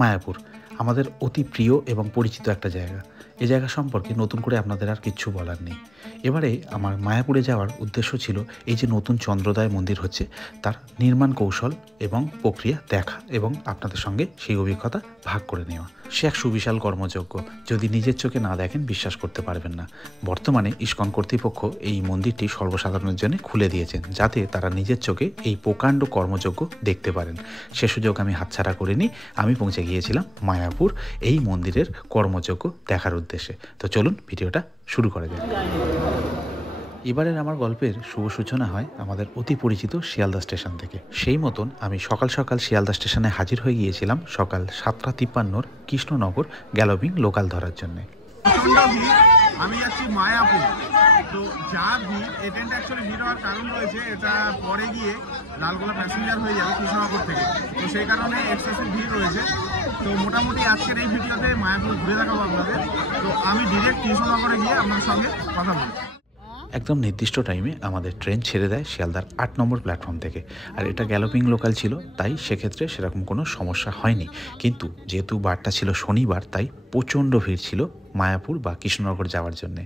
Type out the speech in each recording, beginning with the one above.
মায়াপুর আমাদের অতি প্রিয় এবং পরিচিত একটা জায়গা। এই জায়গা সম্পর্কে নতুন করে আপনাদের আর কিচ্ছু বলার নেই। এবারে আমার মায়াপুরে যাওয়ার উদ্দেশ্য ছিল এই যে নতুন চন্দ্রোদয় মন্দির হচ্ছে তার নির্মাণ কৌশল এবং প্রক্রিয়া দেখা এবং আপনাদের সঙ্গে সেই অভিজ্ঞতা ভাগ করে নেওয়া। সে এক সুবিশাল কর্মযজ্ঞ, যদি নিজের চোখে না দেখেন বিশ্বাস করতে পারবেন না। বর্তমানে ইস্কন কর্তৃপক্ষ এই মন্দিরটি সর্বসাধারণের জন্য খুলে দিয়েছেন, যাতে তারা নিজের চোখে এই প্রকাণ্ড কর্মযজ্ঞ দেখতে পারেন। সে সুযোগ আমি হাতছাড়া করিনি। আমি পৌঁছে গিয়েছিলাম মায়াপুর এই মন্দিরের কর্মযজ্ঞ দেখার উদ্দেশ্যে। তো চলুন ভিডিওটা শুরু করা যাক। এবারের আমার গল্পের শুভ সূচনা হয় আমাদের অতি পরিচিত শিয়ালদা স্টেশন থেকে। সেই মতন আমি সকাল সকাল শিয়ালদা স্টেশনে হাজির হয়ে গিয়েছিলাম সকাল 7:53 কৃষ্ণনগর গ্যালোপিং লোকাল ধরার জন্য। আমি যাচ্ছি মায়াপুর। তো যা ভিড়, এই ট্রেনটা অ্যাকচুয়ালি ভিড় হওয়ার কারণ রয়েছে, এটা পরে গিয়ে লালগোলা প্যাসেঞ্জার হয়ে যাবে কৃষ্ণনগর থেকে, তো সেই কারণে এক্সেসিভ ভিড় রয়েছে। তো মোটামুটি আজকের এই ভিডিওতে মায়াপুর ঘুরে দেখাবো আপনাদের। তো আমি ডিরেক্ট কৃষ্ণনগরে গিয়ে আপনার সঙ্গে কথা বলবো। একদম নির্দিষ্ট টাইমে আমাদের ট্রেন ছেড়ে দেয় শিয়ালদার 8 নম্বর প্ল্যাটফর্ম থেকে। আর এটা গ্যালোপিং লোকাল ছিল, তাই সেক্ষেত্রে সেরকম কোনো সমস্যা হয়নি। কিন্তু যেহেতু বারটা ছিল শনিবার, তাই প্রচণ্ড ভিড় ছিল মায়াপুর বা কৃষ্ণনগর যাওয়ার জন্যে।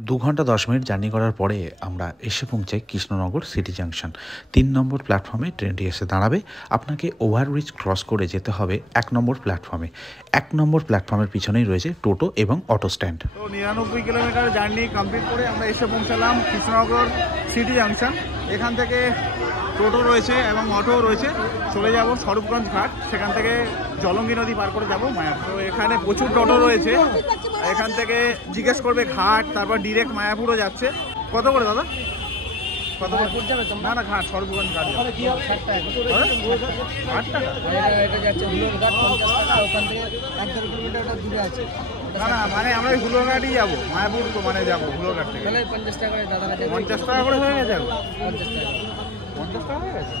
2 ঘন্টা 10 মিনিট জার্নি করার পরে আমরা এসে পৌঁছাই কৃষ্ণনগর সিটি জাংশন। 3 নম্বর প্ল্যাটফর্মে ট্রেনটি এসে দাঁড়াবে। আপনাকে ওভারব্রিজ ক্রস করে যেতে হবে 1 নম্বর প্ল্যাটফর্মে। 1 নম্বর প্ল্যাটফর্মের পিছনেই রয়েছে টোটো এবং অটো স্ট্যান্ড। তো 99 কিলোমিটার জার্নি কমপ্লিট করে আমরা এসে পৌঁছালাম কৃষ্ণনগর সিটি জাংশন। এখান থেকে টোটো রয়েছে এবং অটোও রয়েছে। চলে যাব স্বরূপগঞ্জ ঘাট, সেখান থেকে জলঙ্গি নদী পার করে যাব মায়াপুর। তো এখানে প্রচুর টোটো রয়েছে, এখান থেকে জিজ্ঞেস করবে ঘাট, তারপর ডিরেক্ট মায়াপুরও যাচ্ছে। কত করে দাদা? কত যাবে? না না, ঘাট স্বরূপগঞ্জ ঘাট। না না, মানে আমরা হুলোঘাটই যাবো, মায়াপুর তো মানে যাবো হুলোঘাট থেকে। 50 টাকা করে হয়ে গেছে। 50 টাকা হয়ে গেছে।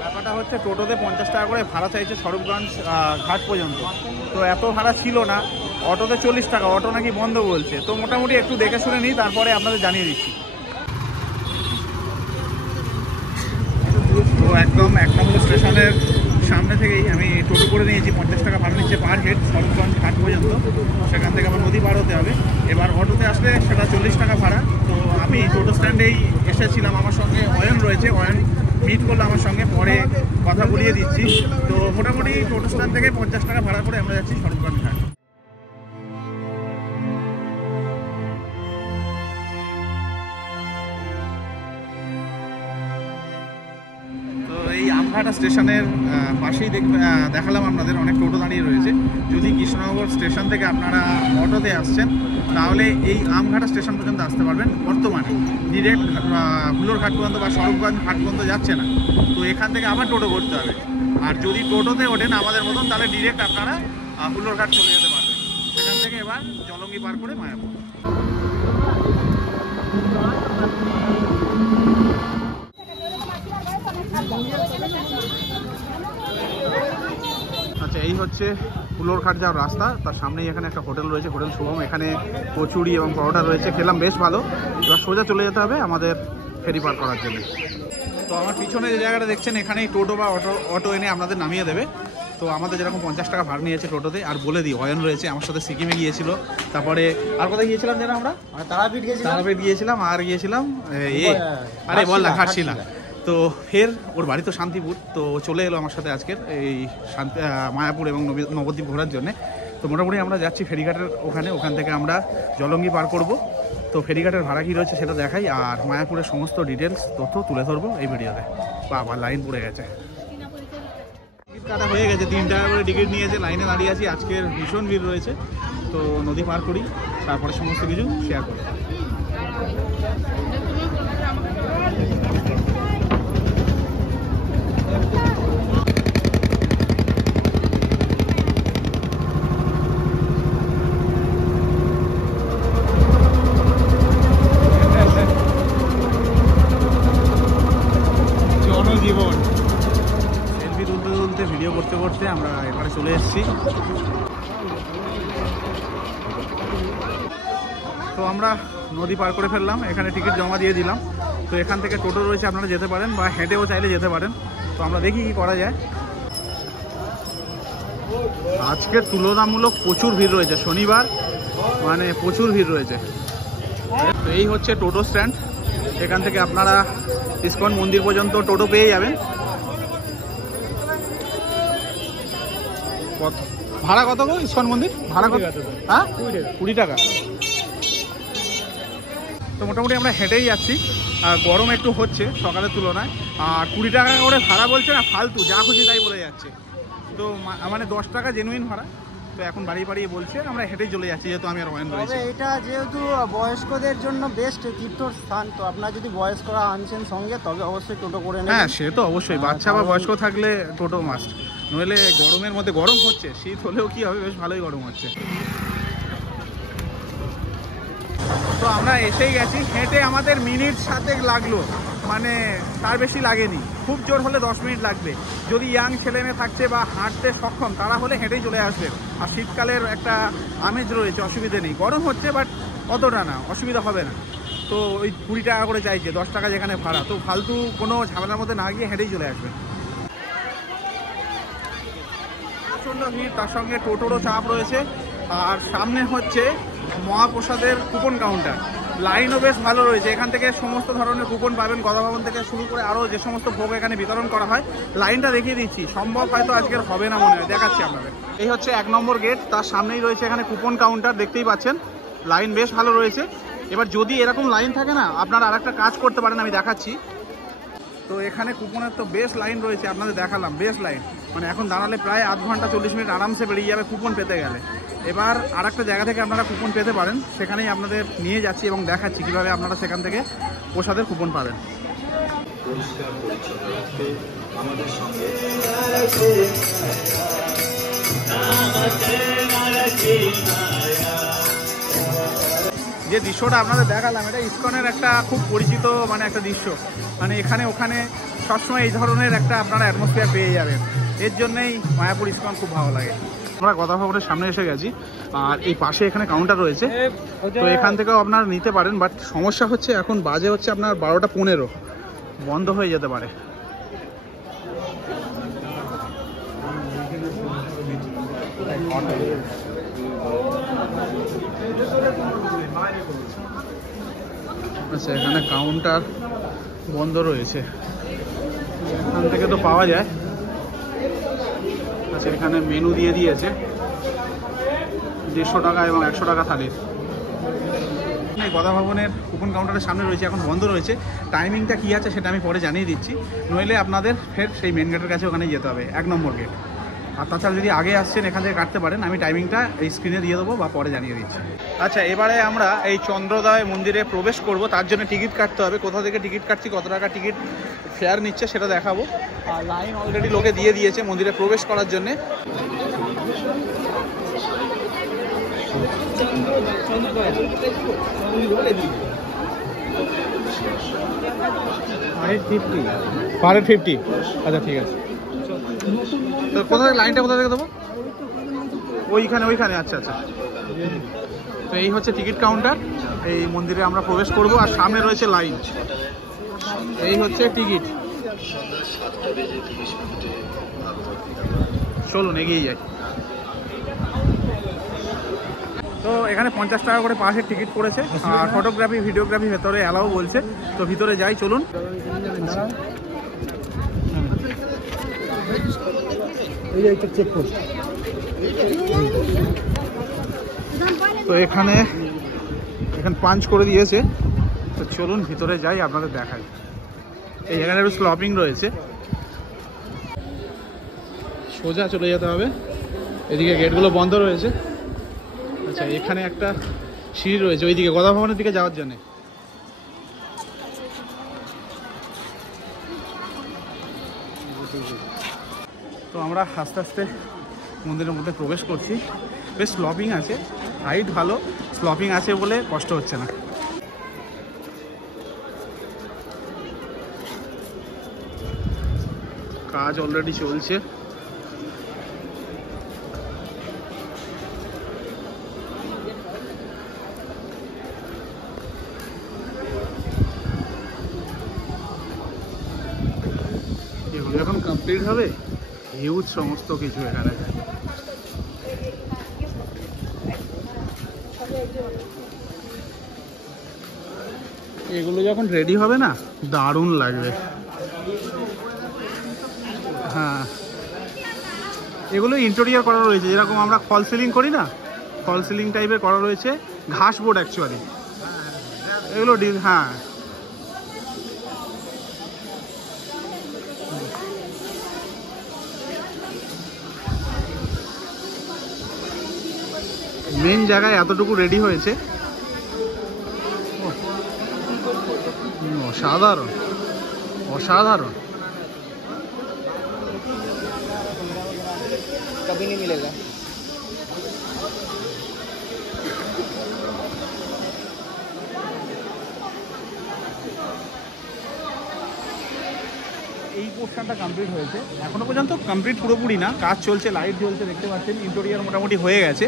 ব্যাপারটা হচ্ছে টোটোতে 50 টাকা করে ভাড়া চাইছে স্বরূপগঞ্জ ঘাট পর্যন্ত। তো এত ভাড়া ছিল না। অটোতে 40 টাকা, অটো নাকি বন্ধ বলছে। তো মোটামুটি একটু দেখে শুনে নিই, তারপরে আপনাদের জানিয়ে দিচ্ছি। তো একদম 1 নম্বর স্টেশনের সামনে থেকেই আমি টোটো করে নিয়েছি। 50 টাকা ভাড়া নিচ্ছে পার হেড স্বরূপগঞ্জ ঘাট পর্যন্ত। সেখান থেকে আমার নদী পার হতে হবে। এবার অটোতে আসলে সেটা 40 টাকা ভাড়া। তো আমি টোটো স্ট্যান্ডেই এসেছিলাম, আমার সঙ্গে অয়ন রয়েছে, অয়ন মিট করলো আমার সঙ্গে, পরে কথা বলিয়ে দিচ্ছি। তো মোটামুটি টোটো স্ট্যান্ড থেকে 50 টাকা ভাড়া করে আমরা যাচ্ছি স্বরূপগঞ্জ ঘাট। এই আমঘাটা স্টেশনের পাশেই দেখালাম আপনাদের অনেক টোটো দাঁড়িয়ে রয়েছে। যদি কৃষ্ণনগর স্টেশন থেকে আপনারা অটোতে আসছেন, তাহলে এই আমঘাটা স্টেশন পর্যন্ত আসতে পারবেন। বর্তমানে ডিরেক্ট হুলোরঘাট পর্যন্ত বা স্বরূপগঞ্জ ঘাট পর্যন্ত যাচ্ছে না, তো এখান থেকে আবার টোটো করতে হবে। আর যদি টোটোতে ওঠেন আমাদের মতন, তাহলে ডিরেক্ট আপনারা হুলোরঘাট চলে যেতে পারবেন। সেখান থেকে এবার জলঙ্গি পার করে মায়াপুর। আচ্ছা, এই হচ্ছে হুলোরঘাট যাওয়ার রাস্তা। তার সামনেই এখানে একটা হোটেল রয়েছে, হোটেল শুভম। এখানে কচুরি এবং পরোটা রয়েছে, খেলাম বেশ ভালো। এবার সোজা চলে যেতে হবে আমাদের ফেরি পার করার জন্য। তো আমার পিছনে যে জায়গাটা দেখছেন, এখানেই টোটো বা অটো এনে আপনাদের নামিয়ে দেবে। তো আমাদের যেরকম 50 টাকা ভাড়া নিয়েছে টোটোতে। আর বলে দিই, অয়ন রয়েছে আমার সাথে, সিকিমে গিয়েছিল। তারপরে আর কোথায় গিয়েছিলাম যেন আমরা? তারাপীঠ গিয়েছিলাম। আর গিয়েছিলাম আরে বল না, ঘাটশিলা। তো ফের ওর বাড়ি তো শান্তিপুর, তো চলে এলো আমার সাথে আজকের এই মায়াপুর এবং নবদ্বীপ ঘোরার জন্যে। তো মোটামুটি আমরা যাচ্ছি ফেরিঘাটের ওখান থেকে আমরা জলঙ্গি পার করব। তো ফেরিঘাটের ভাড়া কী রয়েছে সেটা দেখাই, আর মায়াপুরের সমস্ত ডিটেলস তথ্য তুলে ধরবো এই ভিডিওতে। বাবা, লাইন পড়ে গেছে, টিকিট কাটা হয়ে গেছে। 3 টাকা করে টিকিট নিয়েছে, লাইনে দাঁড়িয়ে আছি। আজকের ভীষণ ভিড় রয়েছে। তো নদী পার করি, তারপরে সমস্ত কিছু শেয়ার করি। সেলফি তুলতে ভিডিও করতে আমরা এবারে চলে এসেছি। তো আমরা নদী পার করে ফেললাম, এখানে টিকিট জমা দিয়ে দিলাম। তো এখান থেকে টোটো রয়েছে, আপনারা যেতে পারেন বা হেঁটেও চাইলে যেতে পারেন। তো আমরা দেখি কি করা যায়। আজকে তুলনামূলক প্রচুর ভিড় রয়েছে, শনিবার মানে প্রচুর ভিড় রয়েছে। তো এই হচ্ছে টোটো স্ট্যান্ড, এখান থেকে আপনারা ইসকন মন্দির পর্যন্ত টোটো পেয়ে যাবেন। ভাড়া কত গো ইসকন মন্দির? ভাড়া কত? হ্যাঁ 20 টাকা। তো মোটামুটি আমরা হেঁটেই যাচ্ছি, আর গরম একটু হচ্ছে সকালের তুলনায়, আর 20 টাকা করে ভাড়া বলছে না, ফালতু যা খুশি তাই বলে যাচ্ছে। তো মানে 10 টাকা জেনুইন ভাড়া, তো এখন বাড়িয়ে বাড়িয়ে বলছে, আমরা হেঁটেই চলে যাচ্ছি যেহেতু আমি আর ওয়ান রয়েছে। এটা যেহেতু বয়স্কদের জন্য বেস্ট তীর্থস্থান, তো আপনারা যদি বয়স্করা আনছেন সঙ্গে তবে অবশ্যই টোটো করে নেবেন। হ্যাঁ সে তো অবশ্যই, বাচ্চা বা বয়স্ক থাকলে টোটো মাস্ট, নইলে গরমের মধ্যে, গরম হচ্ছে, শীত হলেও কি হবে, বেশ ভালোই গরম হচ্ছে। তো আমরা এসেই গেছি, হেঁটে আমাদের মিনিট 7 লাগলো, মানে তার বেশি লাগেনি, খুব জোর হলে 10 মিনিট লাগবে। যদি ইয়াং ছেলেমেয়ে থাকছে বা হাঁটতে সক্ষম তারা হলে হেঁটেই চলে আসবে। আর শীতকালের একটা আমেজ রয়েছে, অসুবিধে নেই, গরম হচ্ছে বাট অতটা না, অসুবিধা হবে না। তো ওই 20 টাকা করে চাইছে, 10 টাকা যেখানে ভাড়া, তো ফালতু কোনো ঝামেলার মধ্যে না গিয়ে হেঁটেই চলে আসবে। প্রচণ্ড ভিড়, তার সঙ্গে টোটোরও চাপ রয়েছে, আর সামনে হচ্ছে মহাপ্রসাদের কুপন কাউন্টার, লাইনও বেশ ভালো রয়েছে। এখান থেকে সমস্ত ধরনের কুপন পাবেন, গদা ভবন থেকে শুরু করে আরও যে সমস্ত ভোগ এখানে বিতরণ করা হয়। লাইনটা দেখিয়ে দিচ্ছি, সম্ভব হয়তো আজকের হবে না মনে হয়, দেখাচ্ছি আপনাদের। এই হচ্ছে 1 নম্বর গেট, তার সামনেই রয়েছে এখানে কুপন কাউন্টার, দেখতেই পাচ্ছেন লাইন বেশ ভালো রয়েছে। এবার যদি এরকম লাইন থাকে না, আপনারা আরেকটা কাজ করতে পারেন, আমি দেখাচ্ছি। তো এখানে কুপনের তো বেশ লাইন রয়েছে, আপনাদের দেখালাম বেশ লাইন, মানে এখন দাঁড়ালে প্রায় আধ ঘন্টা 40 মিনিট আরামসে বেরিয়ে যাবে কুপন পেতে গেলে। এবার আরেকটা জায়গা থেকে আপনারা কুপন পেতে পারেন, সেখানেই আপনাদের নিয়ে যাচ্ছি এবং দেখাচ্ছি কীভাবে আপনারা সেখান থেকে প্রসাদের কুপন পাবেন। যে দৃশ্যটা আপনাদের দেখালাম, এটা ইসকনের একটা খুব পরিচিত মানে একটা দৃশ্য, মানে এখানে ওখানে সবসময় এই ধরনের একটা আপনারা অ্যাটমসফিয়ার পেয়ে যাবেন। এর জন্যই মায়াপুর ইসকন খুব ভালো লাগে। আমরা গদা ভবনের সামনে এসে গেছি, আর এই পাশে এখানে কাউন্টার রয়েছে, তো এখান থেকেও আপনারা নিতে পারেন। বাট সমস্যা হচ্ছে এখন বাজে হচ্ছে আপনার 12টা 15, বন্ধ হয়ে যেতে পারে। আচ্ছা, এখানে কাউন্টার বন্ধ রয়েছে, এখান থেকে তো পাওয়া যায়। আচ্ছা, এখানে মেনু দিয়ে দিয়েছে 150 টাকা এবং 100 টাকা থালির। গদা ভবনের কুপন কাউন্টারের সামনে রয়েছে, এখন বন্ধ রয়েছে। টাইমিংটা কী আছে সেটা আমি পরে জানিয়ে দিচ্ছি, নইলে আপনাদের ফের সেই মেন গেটের কাছে ওখানে যেতে হবে, 1 নম্বর গেট। আর তাছাড়া যদি আগে আসছেন এখান থেকে কাটতে পারেন, আমি টাইমিংটা এই স্ক্রিনে দিয়ে দেবো বা পরে জানিয়ে দিচ্ছি। আচ্ছা, এবারে আমরা এই চন্দ্রোদয় মন্দিরে প্রবেশ করব, তার জন্য টিকিট কাটতে হবে। কোথা থেকে টিকিট কাটছি, কত টাকা টিকিট ফেয়ার নিচ্ছে সেটা দেখাবো। আর লাইন অলরেডি লোকে দিয়ে দিয়েছে মন্দিরে প্রবেশ করার জন্যে। Per head 50। আচ্ছা ঠিক আছে, তো কোথা থেকে লাইনটা কোথা থেকে দেবো? ওইখানে। আচ্ছা আচ্ছা, তো এই হচ্ছে টিকিট কাউন্টার, এই মন্দিরে আমরা প্রবেশ করব, আর সামনে রয়েছে লাইন। এই হচ্ছে টিকিট, চলুন এগিয়ে যাই। তো এখানে 50 টাকা করে পাশের টিকিট পড়েছে, আর ফটোগ্রাফি ভিডিওগ্রাফি ভেতরে অ্যালাউ বলছে, তো ভিতরে যাই চলুন। তো এখানে পাঞ্চ করে দিয়েছে, তো চলুন ভিতরে যাই, আপনাদের দেখাই। এই এখানে একটু স্লপিং রয়েছে, সোজা চলে যেতে হবে, এদিকে গেটগুলো বন্ধ রয়েছে। আচ্ছা, এখানে একটা সিঁড়ি রয়েছে ওইদিকে গদা ভবনের দিকে যাওয়ার জন্য। তো আমরা আস্তে আস্তে মন্দিরের মধ্যে প্রবেশ করছি, বেশ স্লপিং আছে, হাইট ভালো, স্লপিং আছে বলে কষ্ট হচ্ছে না। কাজ অলরেডি চলছে। এগুলো এখন কমপ্লিট হবে, হিউজ সমস্ত কিছু এখানে। এগুলো যখন রেডি হবে না দারুণ লাগবে। হ্যাঁ, এগুলো ইন্টেরিয়র করা রয়েছে, যেরকম আমরা ফল সিলিং করি না, ফল সিলিং টাইপের করা রয়েছে। ঘাস বোর্ড অ্যাকচুয়ালি এগুলো। হ্যাঁ, মেন জায়গায় এতটুকু রেডি হয়েছে, অসাধারণ অসাধারণ। कभी नहीं मिलेगा। এই পোর্শনটা কমপ্লিট হয়েছে, এখনো পর্যন্ত কমপ্লিট পুরোপুরি না, কাজ চলছে, লাইট জ্বলছে দেখতে পাচ্ছেন, ইন্টেরিয়র মোটামুটি হয়ে গেছে।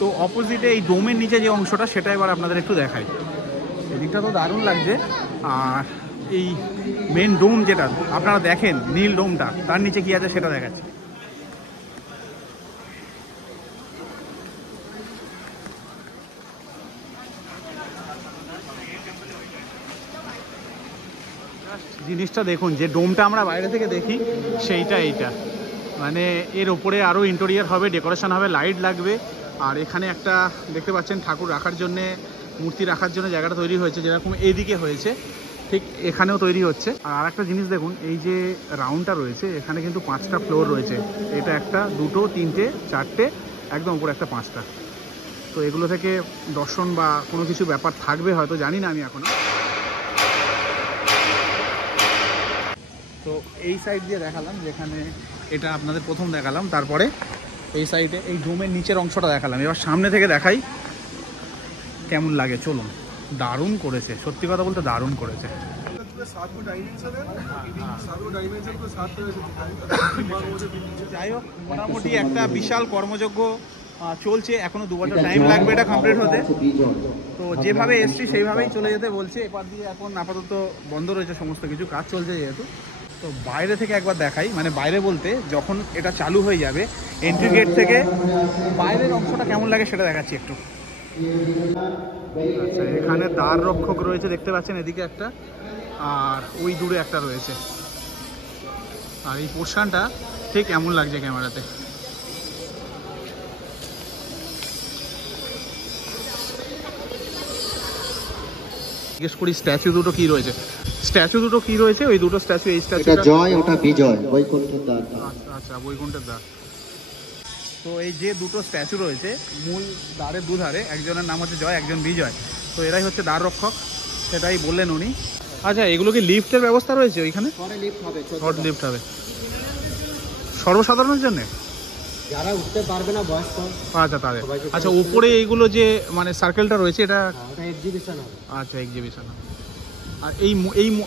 তো অপোজিটে এই ডোমের নিচে যে অংশটা সেটা এবার আপনাদের একটু দেখাই। এদিকটা তো দারুণ লাগছে। আর এই মেন ডোম যেটা আপনারা দেখেন, নীল ডোমটা, তার নিচে কি আছে সেটা দেখাচ্ছি। জিনিসটা দেখুন, যে ডোমটা আমরা বাইরে থেকে দেখি সেইটা এইটা, মানে এর ওপরে আরও ইন্টেরিয়র হবে, ডেকোরেশন হবে, লাইট লাগবে। আর এখানে একটা দেখতে পাচ্ছেন ঠাকুর রাখার জন্যে, মূর্তি রাখার জন্য জায়গাটা তৈরি হয়েছে, যেরকম এইদিকে হয়েছে ঠিক এখানেও তৈরি হচ্ছে। আর একটা জিনিস দেখুন, এই যে রাউন্ডটা রয়েছে এখানে কিন্তু 5টা ফ্লোর রয়েছে। এটা একটা, দুটো, তিনটে, চারটে, একদম উপরে একটা 5টা। তো এগুলো থেকে দর্শন বা কোনো কিছু ব্যাপার থাকবে হয়তো, জানি না আমি এখনো। তো এই সাইড দিয়ে দেখালাম, যেখানে এটা আপনাদের প্রথম দেখালাম, তারপরে এই সাইডে এই ডোমের নিচের অংশটা দেখালাম। এবার সামনে থেকে দেখাই কেমন লাগে, চলুন। দারুণ করেছে, সত্যি কথা বলতে দারুণ করেছে। যাই হোক, মোটামুটি একটা বিশাল কর্মযজ্ঞ চলছে, এখনো 2 বছর টাইম লাগবে এটা কমপ্লিট হতে। তো যেভাবে এসছি সেইভাবেই চলে যেতে বলছে। এবার দিয়ে এখন আপাতত বন্ধ রয়েছে সমস্ত কিছু, কাজ চলছে যেহেতু। তো বাইরে থেকে একবার দেখাই, মানে বাইরে বলতে যখন এটা চালু হয়ে যাবে এন্ট্রি গেট থেকে বাইরের অংশটা কেমন লাগে সেটা দেখাচ্ছি একটু। আচ্ছা, এখানে দ্বার রক্ষক রয়েছে দেখতে পাচ্ছেন, এদিকে একটা আর ওই দূরে একটা রয়েছে। আর এই পোর্শনটা ঠিক এমন লাগছে ক্যামেরাতে। জিজ্ঞেস করি স্ট্যাচু দুটো কি রয়েছে, ওই দুটো স্ট্যাচু, এই স্ট্যাচুটা জয়, ওটা বিজয়, বৈকুণ্ঠের দ্বার। আচ্ছা, বৈকুণ্ঠের দ্বার। তো এই যে দুটো স্ট্যাচু রয়েছে মূল দ্বারের দুধারে, একজনের নাম হচ্ছে জয়, একজন বিজয়। তো এরাই হচ্ছে দ্বার রক্ষক, সেটাই বললেন উনি। আচ্ছা, এগুলো কি লিফটের ব্যবস্থা রয়েছে ওইখানে? শর্ট লিফট হবে সর্বসাধারণের জন্য, যারা উঠতে পারবে না বয়স্ক। আচ্ছা, তাদের। আচ্ছা, উপরে এইগুলো যে মানে সার্কেলটা রয়েছে এটা এক্সিবিশন হবে। আচ্ছা, এক্সিবিশন হবে। আর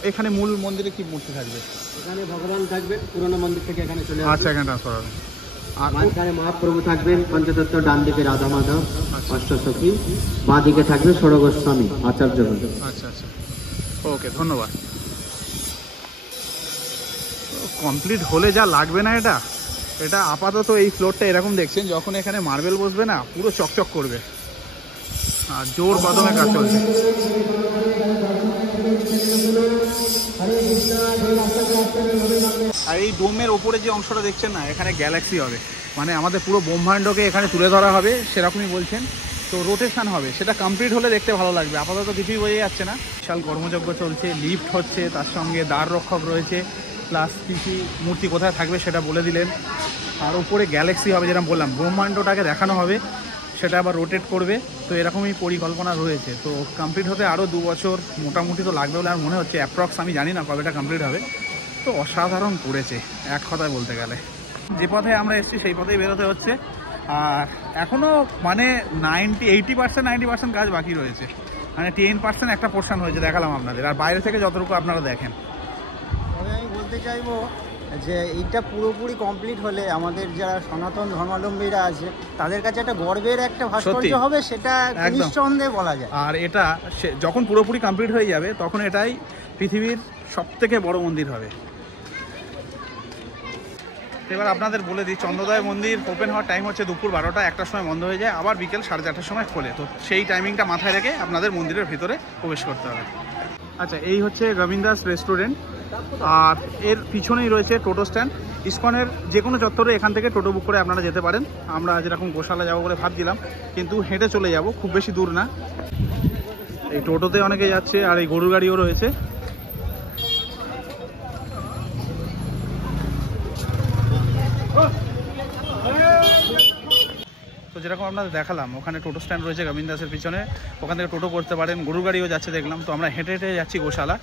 এখানে মূল মন্দিরে কি মূর্তি থাকবে? এখানে ভগবান থাকবেন, পুরনো মন্দির থেকে এখানে চলে আসবে। আচ্ছা, এখানে ট্রান্সফার হবে। আর মাঝখানে মহাপ্রভু থাকবেন, পঞ্চতত্ত্ব, ডান দিকে রাধা মাধব, অষ্টসখী, বাঁ দিকে থাকবে ষোড় গোস্বামী, আচার্য। আচ্ছা, ওকে, ধন্যবাদ। কমপ্লিট হলে যা লাগবে না এটা আপাতত এই ফ্লোরটা এরকম দেখছেন, যখন এখানে মার্বেল বসবে না পুরো চকচক করবে। আর জোর কদমে কাজ চলছে। আর এই ডোমের ওপরে যে অংশটা দেখছেন না, এখানে গ্যালাক্সি হবে, মানে আমাদের পুরো ব্রহ্মাণ্ডকে এখানে তুলে ধরা হবে, সেরকমই বলছেন। তো রোটেশন হবে, সেটা কমপ্লিট হলে দেখতে ভালো লাগবে। আপাতত কিছুই বোঝা যাচ্ছে না। বিশাল কর্মযজ্ঞ চলছে, লিফট হচ্ছে, তার সঙ্গে দ্বার রক্ষক রয়েছে, প্লাস কিছু মূর্তি কোথায় থাকবে সেটা বলে দিলেন। আর উপরে গ্যালাক্সি হবে, যেরকম বললাম ব্রহ্মাণ্ডটাকে দেখানো হবে, সেটা আবার রোটেট করবে। তো এরকমই পরিকল্পনা রয়েছে। তো কমপ্লিট হতে আরও 2 বছর মোটামুটি তো লাগবে বলে আর মনে হচ্ছে, অ্যাপ্রক্স আমি জানি না কবেটা কমপ্লিট হবে। তো অসাধারণ করেছে এক কথায় বলতে গেলে। যে পথে আমরা এসেছি সেই পথেই বেরোতে হচ্ছে। আর এখনও মানে 80% কাজ বাকি রয়েছে, মানে 10% একটা পোর্শন হয়েছে দেখালাম আপনাদের। আর বাইরে থেকে যতটুকু আপনারা দেখেন, আমি বলতে চাইবো যে এইটা পুরোপুরি কমপ্লিট হলে আমাদের যারা সনাতন ধর্মাবলম্বীরা আছে তাদের কাছে একটা গর্বের একটা ভাস্কর্য হবে, সেটা নিঃসন্দেহে বলা যায়। আর এটা যখন পুরোপুরি কমপ্লিট হয়ে যাবে তখন এটাই পৃথিবীর সবথেকে বড় মন্দির হবে। এবার আপনাদের বলে দিই, চন্দ্রোদয় মন্দির ওপেন হওয়ার টাইম হচ্ছে দুপুর 12টা, 1টার সময় বন্ধ হয়ে যায়, আবার বিকেল 4:30টার সময় খোলে। তো সেই টাইমিংটা মাথায় রেখে আপনাদের মন্দিরের ভিতরে প্রবেশ করতে হবে। আচ্ছা, এই হচ্ছে গোবিন্দাস রেস্টুরেন্ট, আর এর পিছনেই রয়েছে টোটো স্ট্যান্ড। ইসকনের যে কোনো চত্বরে এখান থেকে টোটো বুক করে আপনারা যেতে পারেন। আমরা যেরকম গোশালা যাবো বলে ভাবছিলাম, কিন্তু হেঁটে চলে যাব, খুব বেশি দূর না। এই টোটোতে অনেকে যাচ্ছে, আর এই গরুর গাড়িও রয়েছে। তো যেরকম আপনাদের দেখালাম, ওখানে টোটো স্ট্যান্ড রয়েছে গোবিন্দাসের পিছনে, ওখান থেকে টোটো করতে পারেন। গরুর গাড়িও যাচ্ছে দেখলাম। তো আমরা হেঁটে হেঁটে যাচ্ছি গোশালা।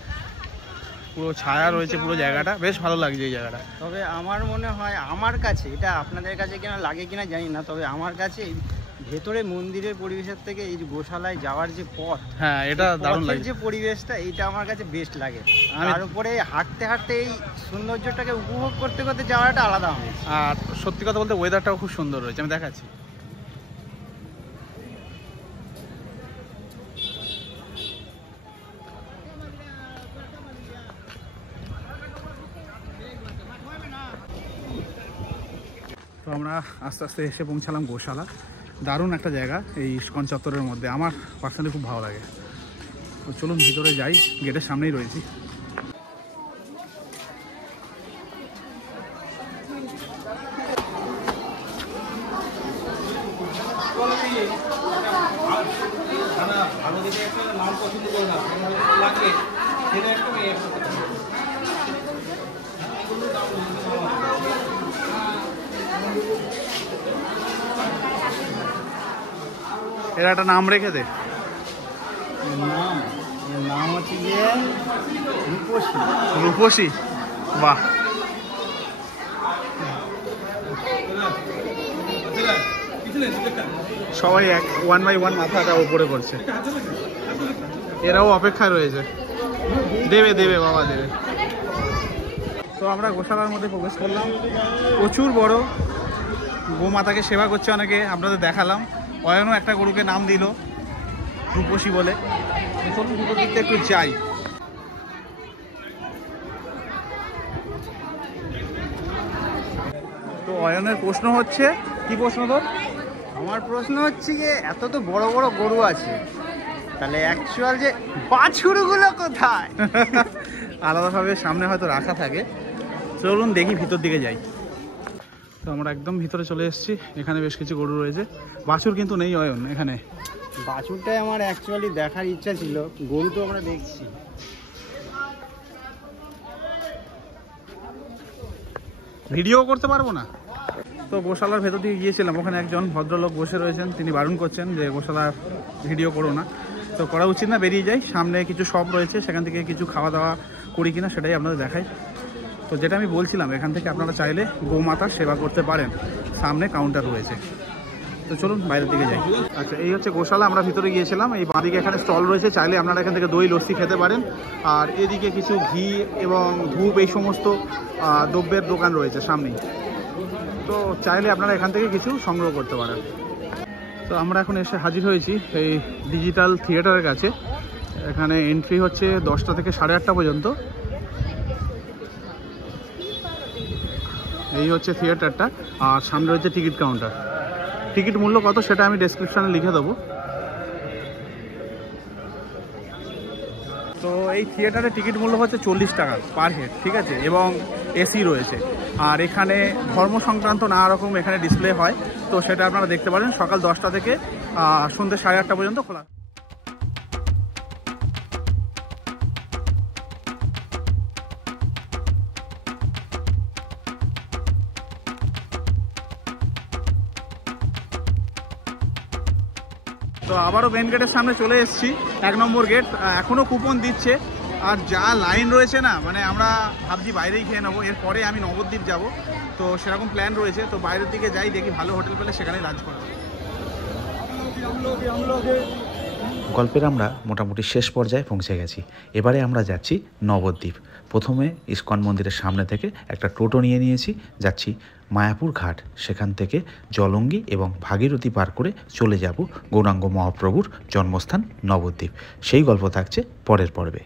পুরো ছায়া রয়েছে পুরো জায়গাটা, বেশ ভালো লাগছে এই জায়গাটা। তবে আমার মনে হয়, আমার কাছে, এটা আপনাদের কাছে কিনা লাগে কিনা জানি না, তবে আমার কাছে ভেতরে মন্দিরের পরিবেশের থেকে এই গোশালায় যাওয়ার যে পথ, হ্যাঁ, এটা দারুণ লাগে। যে পরিবেশটা, এইটা আমার কাছে বেস্ট লাগে। তার উপরে হাঁটতে হাঁটতে এই সৌন্দর্যটাকে উপভোগ করতে করতে যাওয়াটা আলাদা হবে। আর সত্যি কথা বলতে ওয়েদারটাও খুব সুন্দর রয়েছে, আমি দেখাচ্ছি। তো আমরা আস্তে আস্তে এসে পৌঁছালাম গোশালা। দারুণ একটা জায়গা এই ইসকন চত্বরের মধ্যে, আমার পার্সোনালি খুব ভালো লাগে। তো চলুন ভিতরে যাই, গেটের সামনেই রয়েছি। এর একটা নাম রেখে দে। নাম হচ্ছে গিয়ে রূপসী। রূপসী, বাহ। সবাই এক 1 বাই 1 মাথাটা উপরে করছে, এরাও অপেক্ষায় রয়েছে। দেবে দেবে বাবা, দেবে। তো আমরা গোশালার মধ্যে প্রবেশ করলাম। প্রচুর বড়, গোমাতাকে সেবা করছে অনেকে, আপনাদের দেখালাম। অয়নও একটা গরুকে নাম দিল রূপসী বলে। চলুন দুটো দিকটা একটু যাই। তো অয়নের প্রশ্ন হচ্ছে, কি প্রশ্ন তোর? আমার প্রশ্ন হচ্ছে যে এত তো বড় বড় গরু আছে, তাহলে অ্যাকচুয়াল যে বাছুরগুলো কোথায়? আলাদাভাবে সামনে হয়তো রাখা থাকে। চলুন দেখি, ভিতর দিকে যাই। তো আমরা একদম ভিতরে চলে এসেছি। এখানে বেশ কিছু গরু রয়েছে, বাছুর কিন্তু নেই অয়ন এখানে। বাছুরটাই আমার অ্যাকচুয়ালি দেখার ইচ্ছা ছিল, গরু তো আমরা দেখছি। ভিডিও করতে পারবো না। তো গোশালার ভেতর দিকে গিয়েছিলাম, ওখানে একজন ভদ্রলোক বসে রয়েছেন, তিনি বারণ করছেন যে গোশালার ভিডিও করো না। তো করা উচিত না, বেরিয়ে যাই। সামনে কিছু শপ রয়েছে, সেখান থেকে কিছু খাওয়া দাওয়া করি কিনা সেটাই আপনাদের দেখাই। তো যেটা আমি বলছিলাম, এখান থেকে আপনারা চাইলে গোমাতার সেবা করতে পারেন, সামনে কাউন্টার রয়েছে। তো চলুন বাইরের দিকে যাই। আচ্ছা, এই হচ্ছে গোশালা, আমরা ভিতরে গিয়েছিলাম। এই বাঁদিকে এখানে স্টল রয়েছে, চাইলে আপনারা এখান থেকে দই লস্যি খেতে পারেন। আর এদিকে কিছু ঘি এবং ধূপ, এই সমস্ত দ্রব্যের দোকান রয়েছে সামনেই। তো চাইলে আপনারা এখান থেকে কিছু সংগ্রহ করতে পারেন। তো আমরা এখন এসে হাজির হয়েছি এই ডিজিটাল থিয়েটারের কাছে। এখানে এন্ট্রি হচ্ছে 10টা থেকে 8:30 পর্যন্ত। এই হচ্ছে থিয়েটারটা, আর সামনে রয়েছে টিকিট কাউন্টার। টিকিট মূল্য কত সেটা আমি ডেসক্রিপশানে লিখে দেবো। তো এই থিয়েটারের টিকিট মূল্য হচ্ছে 40 টাকা পার হেড, ঠিক আছে, এবং এসি রয়েছে। আর এখানে ধর্ম সংক্রান্ত নানা রকম এখানে ডিসপ্লে হয়, তো সেটা আপনারা দেখতে পারেন। সকাল 10টা থেকে সন্ধ্যে 8:30 পর্যন্ত খোলা। তো আবারও মেন গেটের সামনে চলে এসেছি, 1 নম্বর গেট। এখনও কুপন দিচ্ছে, আর যা লাইন রয়েছে না, মানে আমরা ভাবছি বাইরেই খেয়ে নেবো। এরপরে আমি নবদ্বীপ যাব, তো সেরকম প্ল্যান রয়েছে। তো বাইরের দিকে যাই, দেখি ভালো হোটেল পেলে সেখানেই লাঞ্চ করবো। গল্পের আমরা মোটামুটি শেষ পর্যায়ে পৌঁছে গেছি। এবারে আমরা যাচ্ছি নবদ্বীপ। প্রথমে ইসকন মন্দিরের সামনে থেকে একটা টোটো নিয়ে নিয়েছি, যাচ্ছি মায়াপুর ঘাট। সেখান থেকে জলঙ্গি এবং ভাগীরথী পার করে চলে যাব গৌরাঙ্গ মহাপ্রভুর জন্মস্থান নবদ্বীপ। সেই গল্প থাকছে পরের পর্বে।